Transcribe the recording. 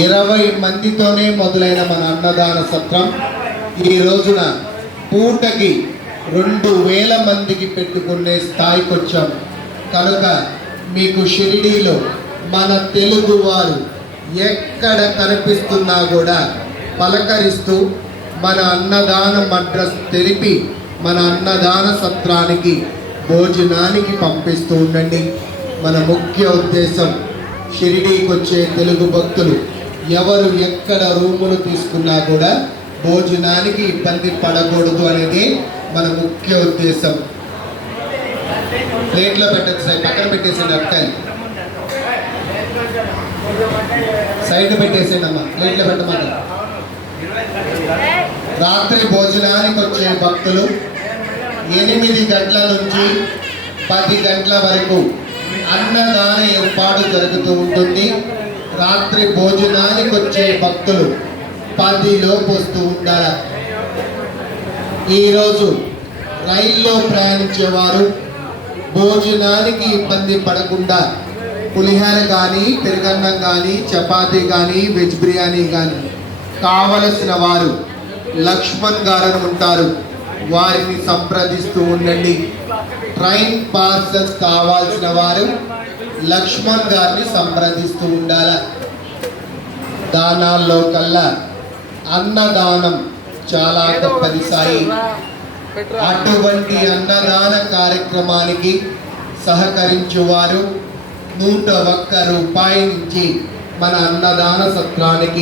20 మందితోనే మొదలైన మన అన్నదాన సత్రం ఈ రోజున పూటకి 2000 మందికి పెట్టుకునే స్థాయికి వచ్చాం. కనుక మీకు షిరిడీలో మన తెలుగు వారు ఎక్కడ కనిపిస్తున్నా కూడా పలకరిస్తూ మన అన్నదానం అడ్రస్ తెలిపి మన అన్నదాన సత్రానికి భోజనానికి పంపిస్తూ ఉండండి. మన ముఖ్య ఉద్దేశం షిరిడీకి వచ్చే తెలుగు భక్తులు ఎవరు ఎక్కడ రూములు తీసుకున్నా కూడా భోజనానికి ఇబ్బంది పడకూడదు అనేది మన ముఖ్య ఉద్దేశం. ప్లేట్లో పెట్టచ్చు సార్, పక్కన పెట్టేసేయండి. అబ్బాయి సైడ్ పెట్టేసేయండి అమ్మా, ప్లేట్లో పెట్టమాట. రాత్రి భోజనానికి వచ్చే భక్తులు 8 గంటల నుంచి 10 గంటల వరకు అన్నదాన ఏర్పాటు జరుగుతూ ఉంటుంది. రాత్రి భోజనానికి వచ్చే భక్తులు 10 లోపు వస్తూ ఉండాలి. ఈరోజు రైల్లో ప్రయాణించేవారు భోజనానికి ఇబ్బంది పడకుండా పులిహోర కానీ, పెరుగన్నం కానీ, చపాతీ కానీ, వెజ్ బిర్యానీ కానీ కావలసిన వారు లక్ష్మణ్ గారు ఉంటారు, వారిని సంప్రదిస్తూ ఉండండి. ట్రైన్ పార్సల్స్ కావాల్సిన వారు లక్ష్మణ్ గారిని సంప్రదిస్తూ ఉండాలి. దానాల్లో కల్లా అన్నదానం చాలా గొప్పది సాయి. అటువంటి అన్నదాన కార్యక్రమానికి సహకరించువారు 101 రూపాయి నుంచి మన అన్నదాన సత్రానికి